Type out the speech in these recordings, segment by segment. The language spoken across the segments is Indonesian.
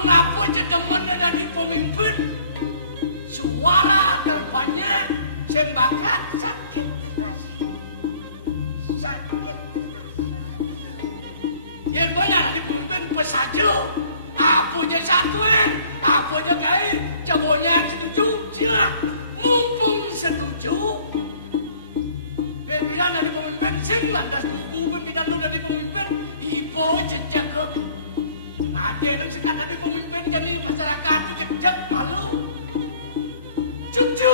mengapa cedemen dari pemimpin suara terbanyak sembakan sakit. Yang banyak dipimpin pesaja. Apunya satu apunya baik. Cowoknya setuju, siap. Mumpung setuju. Bilang dari pemimpin, 19 kita dulu dari pemimpin. Ibu jejak rot. Ada yang sekat dari pemimpin, jadi masyarakat itu jejak malu. Cucu.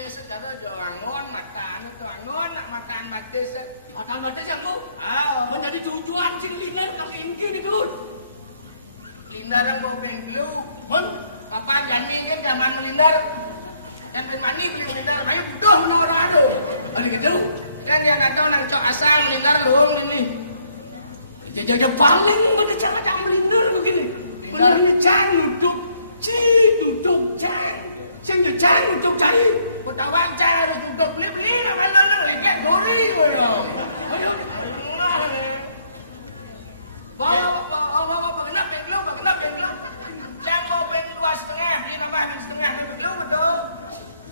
Matis karo yo angon makan itu angon nak makan matis. Makan matis ya Bu. Menjadi tujuan sing liner kaki itu. Liner mau benglu. Mun papa janji kan zaman liner. Yang bermani beli liner ayo butuh nomor ado. Ada gitu. Kan yang ada nang cok asal liner dong ini. Jajan paling mana cara liner begini. Liner cari duduk. Duduk cari. Sing cari duduk cari. Kawan cari duduk beli nang leket gori koyo. Ayo. Bawa kena benglu. Jago beli 2,5 di nambah 1,5 benglu betul.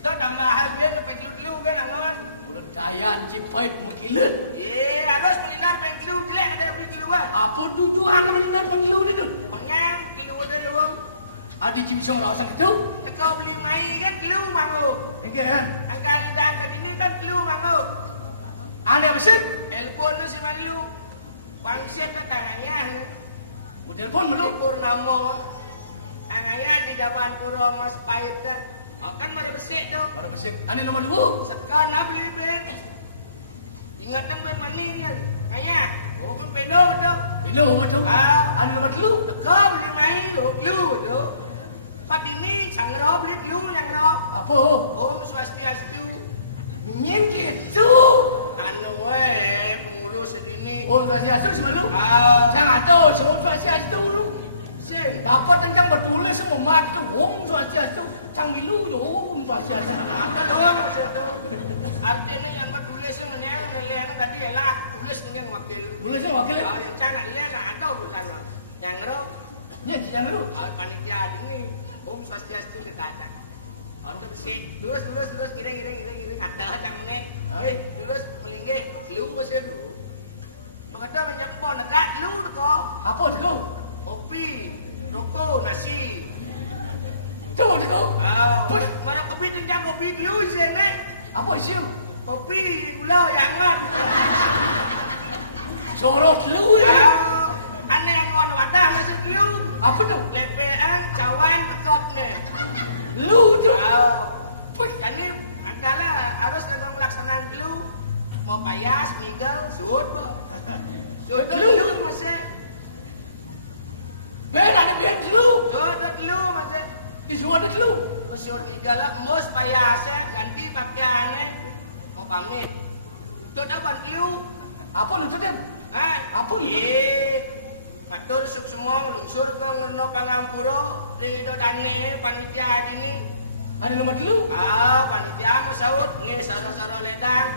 Kita tambah harga benglu kan anon. Udah cayan cipai berkilat. Harus belilah benglu beli ada bengluan. Apa tujuan belilah benglu itu? Mengang kilo ada wong. Adi cincong langsung itu. Kau beli mai kan kilo mango. Kan? Angkat ini kan kilo mango. Ada mesin? Telepon tu si Mario. Pangsian katanya. Telepon dulu Purnamo. Angaya di depan Puro Mas Paitan. Kan mau bersih tu. Baru bersih. Ani nomor 2. Sekarang nak beli bed. Ingat nombor maninya. Kaya. Oh, pedo tu. Pedo tu. Ani nomor 2. Kau beli mai tu. Pak ini sangat beli dulu yang no. Apa? Oh, swastiastu. Nyengket tu. Anu pengurus ini. Oh, swastiastu sebelum. Jangan tahu sebelum swastiastu. Dapat tentang bertulis membantu. Oh, swastiastu. Sang milu tu. Swastiastu. Apa tu? Artinya yang bertulis yang tadi lah tulis yang wakil. Tulisnya wakil. Jangan dia tak tahu bukan. Yang ro. Yang ro. Panitia ini. Om swastiastu dekatan. Untuk sih, lurus kira ada macam ni. Lurus melinggih, lu mesin. Mengajar macam pon dekat lu tu. Apa tu? Kopi, rokok, nasi. Tu. Mana kopi tinggal kopi lu sini. Apa isi? Kopi gula jangan. Sorok lu ya. Aneh yang kau wadah nasi lu. Apa tu? Lepean, cawan, pecot deh. Lu tu. Jadi antara harus dalam pelaksanaan lu mau payas, minggal, sud lu masih. Beda ni beda lu. Sud lu masih. Sud lu. Sud minggal lah, mus payas ganti pakaiannya mau pamit. Sud apa lu? Apa lu tu dia? Apa lu? Betul semua unsur kau ngono Kalampuro di dodane ini panitia ini. Ada nomor dulu? Panitia mau saut ni saro-saro ledan.